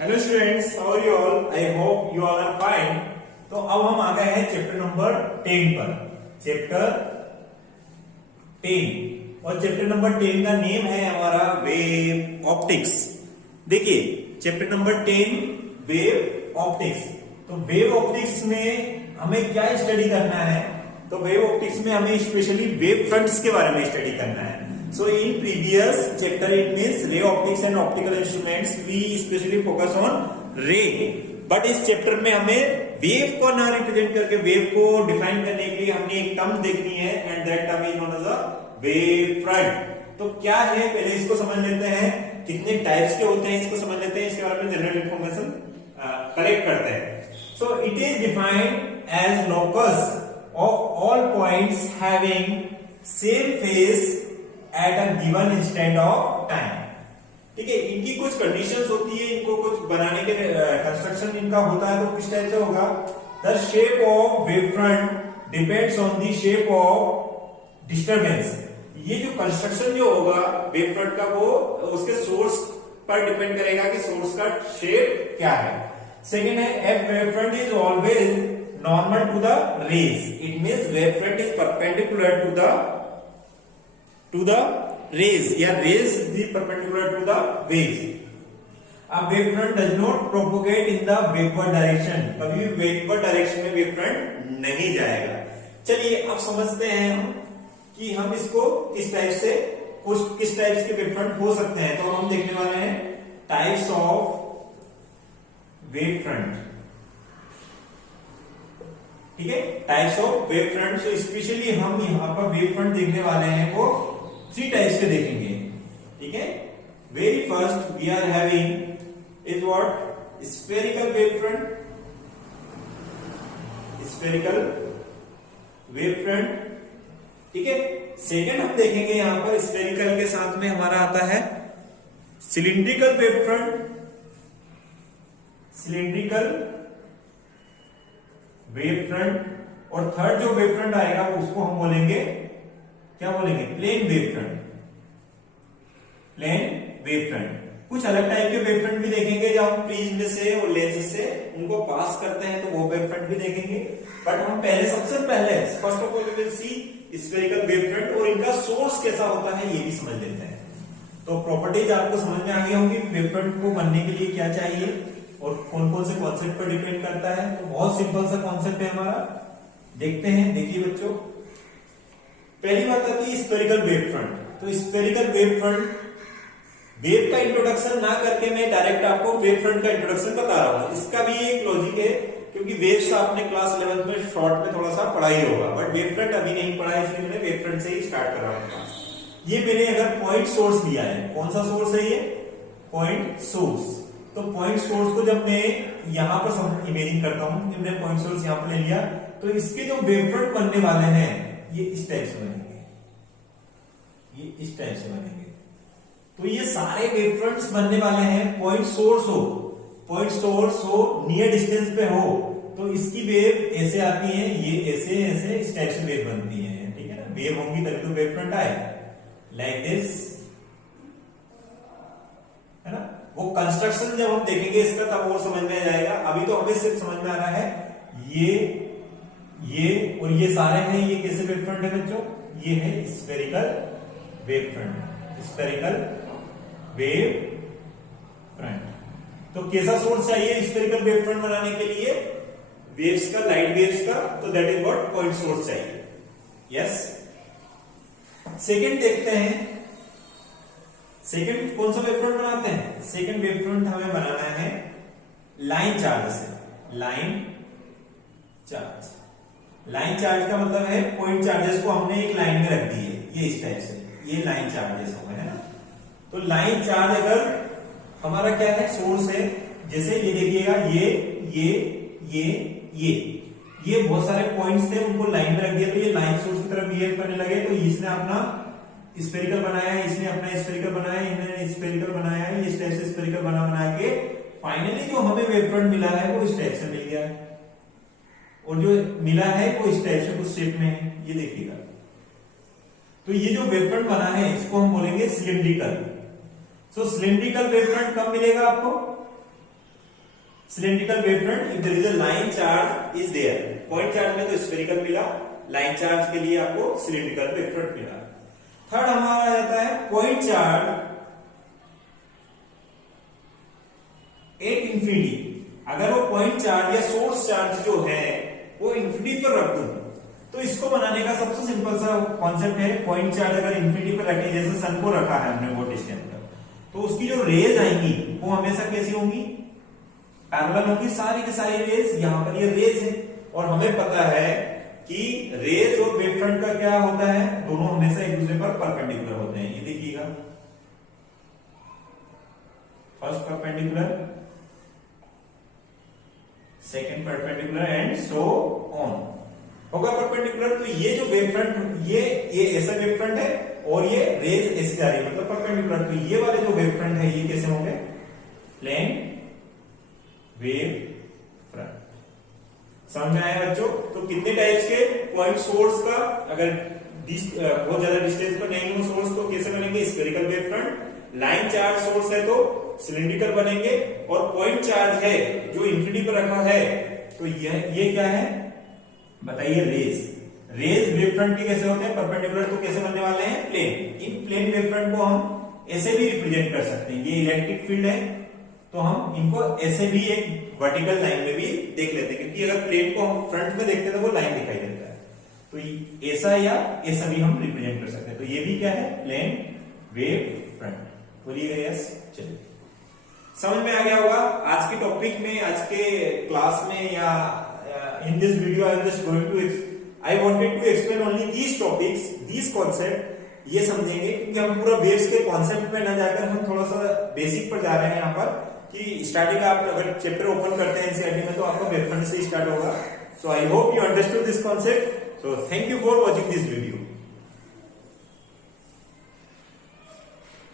Hello students, how are you all? I hope you all are fine. तो अब हम आ गए हैं चैप्टर नंबर 10 पर। चैप्टर 10 और चैप्टर नंबर 10 का नेम है हमारा वेव ऑप्टिक्स। देखिए चैप्टर नंबर 10 वेव ऑप्टिक्स। तो वेव ऑप्टिक्स में हमें क्या स्टडी करना है? तो वेव ऑप्टिक्स में हमें स्पेशली वेव फ्रंट्स के बारे में स्टडी करना है। So in previous chapter it means ray optics and optical instruments we specially focus on ray, but इस चैप्टर में हमें वेव को ना रिप्रेजेंट करके वेव को डिफाइन करने के लिए हमने एक टर्म देखनी है and that term is known as a wave front. तो क्या है, पहले इसको समझ लेते हैं। कितने टाइप्स के होते हैं इसको समझ लेते हैं, इसके बारे में जनरल इंफॉर्मेशन कलेक्ट करते हैं। So it is defined as locus of all points having same phase at a given instant of time. ठीक है, इनकी कुछ कंडीशंस होती है, इनको कुछ बनाने के कंस्ट्रक्शन इनका होता है। तो किस टाइप से होगा? The shape of wave front depends on the shape of disturbance. ये जो कंस्ट्रक्शन जो होगा वेव फ्रंट का वो उसके सोर्स पर डिपेंड करेगा कि सोर्स का शेप क्या है। सेकेंड है if wave front is always normal to the rays. It means wave front is perpendicular to the rays या rays be perpendicular to the waves. A wave front does not propagate in the backward direction. कभी भी backward direction में wave front नहीं जाएगा। चलिए अब समझते हैं हम कि हम इसको किस टाइप से किस टाइप के वेव फ्रंट हो सकते हैं। तो हम देखने वाले हैं टाइप्स ऑफ वेव फ्रंट। ठीक है, टाइप्स ऑफ वेव फ्रंट। तो स्पेशली हम यहां पर वेव फ्रंट देखने वाले हैं वो 3 टाइप्स के देखेंगे। ठीक है, very first we are having is what? Spherical wave front. Spherical wave front. ठीक है, सेकेंड हम देखेंगे यहां पर स्फेरिकल के साथ में हमारा आता है cylindrical wave front. Cylindrical wave front. और थर्ड जो वेव फ्रंट आएगा उसको हम बोलेंगे, क्या बोलेंगे? Plane wave front. Plane wave front. कुछ अलग टाइप के वेव फ्रंट भी देखेंगे जब हम प्रिज्म से और लेंस से उनको पास करते हैं, तो वो वेव फ्रंट भी देखेंगे। बट हम पहले सबसे पहले first of all we will see spherical wave front और इनका सोर्स कैसा होता है ये भी समझ लेते हैं। तो प्रॉपर्टीज आपको समझ में आ गई होंगी वेव फ्रंट को बनने के लिए क्या चाहिए और कौन कौन से कॉन्सेप्ट पर डिपेंड करता है। तो बहुत सिंपल सा कॉन्सेप्ट है हमारा, देखते हैं। देखिए बच्चों, पहली बात आती है स्फेरिकल वेव फ्रंट। तो स्फेरिकल वेव फ्रंट, वेव का इंट्रोडक्शन ना करके मैं डायरेक्ट आपको वेव फ्रंट का इंट्रोडक्शन बता रहा हूं। इसका भी एक लॉजिक है, क्योंकि वेव्स आपने क्लास 11th में शॉर्ट में थोड़ा सा पढ़ा ही होगा, बट वेव फ्रंट अभी नहीं पढ़ा है, इसलिए मैंने वेव फ्रंट से ही स्टार्ट कर रहा हूं क्लास। ये मैंने अगर पॉइंट सोर्स लिया है, कौन सा सोर्स है ये? Point source. तो पॉइंट सोर्स को जब मैं यहां पर इमेजिन करता हूं, मैंने पॉइंट सोर्स यहां पर ले लिया, तो इसके जो वेव फ्रंट बनने वाले हैं ये इस टाइप से बनेंगे, ये इस टाइप से बनेंगे। तो ये सारे वेव फ्रंट्स बनने वाले हैं पॉइंट सोर्स हो नियर डिस्टेंस पे हो, तो इसकी वेव ऐसे आती है, ये ऐसे ऐसे इस टाइप से वेव बनती है। ठीक है ना, वेव होंगी तभी तो वेव फ्रंट आए, लाइक दिस, है ना। वो कंस्ट्रक्शन जब हम देखेंगे इसका तब और समझ में आ जाएगा। अभी तो हमें सिर्फ समझ में आ रहा है ये और ये सारे हैं, ये कैसे वेव फ्रंट है बच्चों? ये है spherical wave front. Spherical wave front. तो कैसा सोर्स चाहिए स्फेरिकल वेव फ्रंट बनाने के लिए? वेव्स का, लाइट वेव्स का। तो that is what? Point source चाहिए। यस। सेकंड देखते हैं, सेकंड कौन सा वेव फ्रंट बनाते हैं? सेकंड वेव फ्रंट हमें बनाना है लाइन चार्ज से। Line charge. लाइन चार्ज का मतलब है पॉइंट चार्जेस को हमने एक लाइन में रख दिए, ये इस टाइप से, ये लाइन चार्जेस हो गए, है ना। तो लाइन चार्ज अगर हमारा क्या है? सोर्स है। जैसे ये देखिएगा, ये बहुत सारे पॉइंट्स थे, उनको लाइन में रख दिया, तो ये लाइन सोर्स की तरफ बिहेव करने लगे। तो इसने अपना स्फेरिकल बनाया है, इसने अपना स्फेरिकल बनाया, इन्होंने स्फेरिकल बनाया है, इस टाइप से स्फेरिकल बना के फाइनली जो हमें वेव फ्रंट मिला है वो इस टाइप से मिल गया है, और जो मिला है वो इस टाइप से कुछ शेप में है, ये देखिएगा। तो ये जो वेव फ्रंट बना है इसको हम बोलेंगे cylindrical. So cylindrical wave front कब मिलेगा आपको? Cylindrical wave front if there is a line charge is there. Point charge में तो स्फेरिकल मिला, लाइन चार्ज के लिए आपको सिलेंड्रिकल वेव फ्रंट मिला। थर्ड हमारा जाता है पॉइंट चार्ज एट इंफिनिटी। अगर वो पॉइंट चार्ज या सोर्स चार्ज जो है वो इंफिनिटी पर रख दूं तो इसको बनाने का सबसे सिंपल सा कॉन्सेप्ट है, पॉइंट चार्ज अगर इंफिनिटी पर रखें, जैसे सन को रखा है हमने वो डिस्टेंस पर, तो उसकी जो रेज आएंगी वो हमेशा कैसी होंगी, पैरेलल होगी। सारी की सारी रेज, यहां पर ये रेज है और हमें पता है कि रेज और वेव फ्रंट का क्या होता है, दोनों हमेशा एक दूसरे पर परपेंडिकुलर होते हैं। ये देखिएगा, first perpendicular, second perpendicular and so on होगा परपेंडिकुलर। तो ये जो वेव फ्रंट, ये ऐसा वेव फ्रंट है और ये रेज ऐसे जा रही है, मतलब परपेंडिकुलर। तो ये वाले जो वेव फ्रंट है ये कैसे होंगे, प्लेन वेव फ्रंट। समझ में आया बच्चों? तो कितने टाइप्स के पॉइंट सोर्स का, अगर बहुत ज्यादा डिस्टेंस पर नहीं हो सोर्स तो कैसे बनेंगे, spherical wave front. Line charge source है तो सिलिंड्रिकल बनेंगे, और पॉइंट चार्ज है जो इंफिनिटी पर रखा है तो ये क्या है बताइए, रेज वेव फ्रंट के कैसे होते हैं, परपेंडिकुलर, तो कैसे बनने वाले हैं, प्लेन। इन प्लेन वेव फ्रंट को हम ऐसे भी रिप्रेजेंट कर सकते हैं, ये इलेक्ट्रिक फील्ड है तो हम इनको ऐसे भी एक वर्टिकल लाइन में भी देख लेते हैं, क्योंकि अगर प्लेन को हम फ्रंट में देखते हैं तो वो लाइन दिखाई देता है, तो ऐसा या ऐसा भी हम रिप्रेजेंट कर सकते हैं। तो ये भी क्या है, प्लेन वेव फ्रंट। बोलिएगा यस। चलिए, समझ में आ गया होगा आज के टॉपिक में, आज के क्लास में, या in this video I am just going to, I wanted to explain only these topics, these concept. ये समझेंगे क्योंकि हम पूरा बेस के कॉन्सेप्ट में न जाकर हम थोड़ा सा बेसिक पर जा रहे हैं यहाँ पर, कि स्टार्टिंग आप अगर चैप्टर ओपन करते हैं एनसीईआरटी में तो आपका वेव फ्रंट से स्टार्ट होगा। So I hope you understood this concept. So thank you for watching this video.